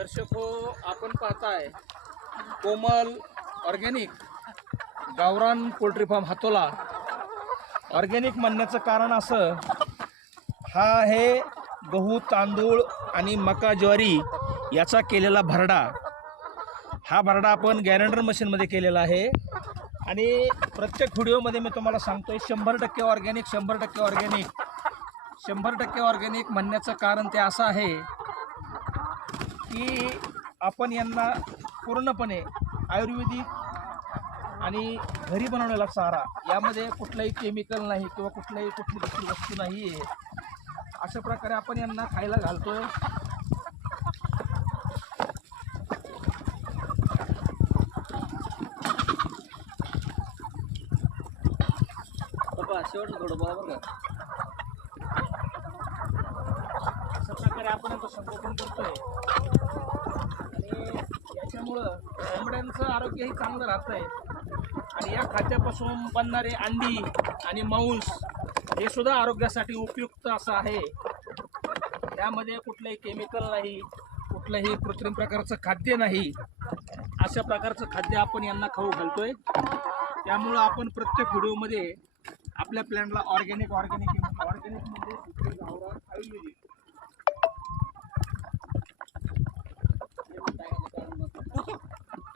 दर्शक हो, आपण पाहताय कोमल ऑर्गॅनिक गावरान पोल्ट्री फार्म हातोला. ऑर्गॅनिक म्हणण्याचं कारण असं, हा आहे गहू, तांदूळ आणि मका, ज्वारी याचा केलेला भरडा. हा भरडा आपण गॅरेंडर मशीनमध्ये केलेला आहे आणि प्रत्येक व्हिडिओमध्ये मी तुम्हाला सांगतोय 100% ऑर्गॅनिक, 100% ऑर्गॅनिक. 100% ऑर्गॅनिक म्हणण्याचं कारण ते असं आहे की आपण यांना पूर्णपणे आयुर्वेदिक आणि घरी बनवलेला चारा, यामध्ये कुठलंही केमिकल नाही किंवा कुठली दुसरी वस्तू नाही आहे. अशा प्रकारे आपण यांना खायला घालतोय. शेवटचं थोडं बरोबर का, अशा प्रकारे आपण यांचं संगोपन करतोय आणि याच्यामुळं कोंबड्यांचं आरोग्यही चांगलं राहतं आहे. आणि या खाद्यापासून बनणारे अंडी आणि मांस हे सुद्धा आरोग्यासाठी उपयुक्त असं आहे. त्यामध्ये कुठलंही केमिकल नाही, कुठलंही कृत्रिम प्रकारचं खाद्य नाही. अशा प्रकारचं खाद्य आपण यांना खाऊ घालतोय. त्यामुळं आपण प्रत्येक व्हिडिओमध्ये आपल्या प्लॅनला ऑर्गॅनिक म्हणजे गावरान आयुर्वेदिक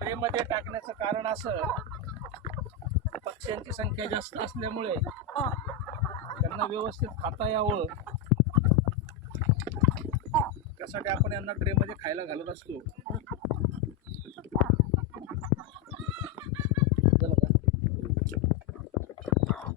ट्रेमध्ये टाकण्याचं कारण असं, पक्ष्यांची संख्या जास्त असल्यामुळे त्यांना व्यवस्थित खाता यावं त्यासाठी आपण यांना ट्रेमध्ये खायला घालत असतो.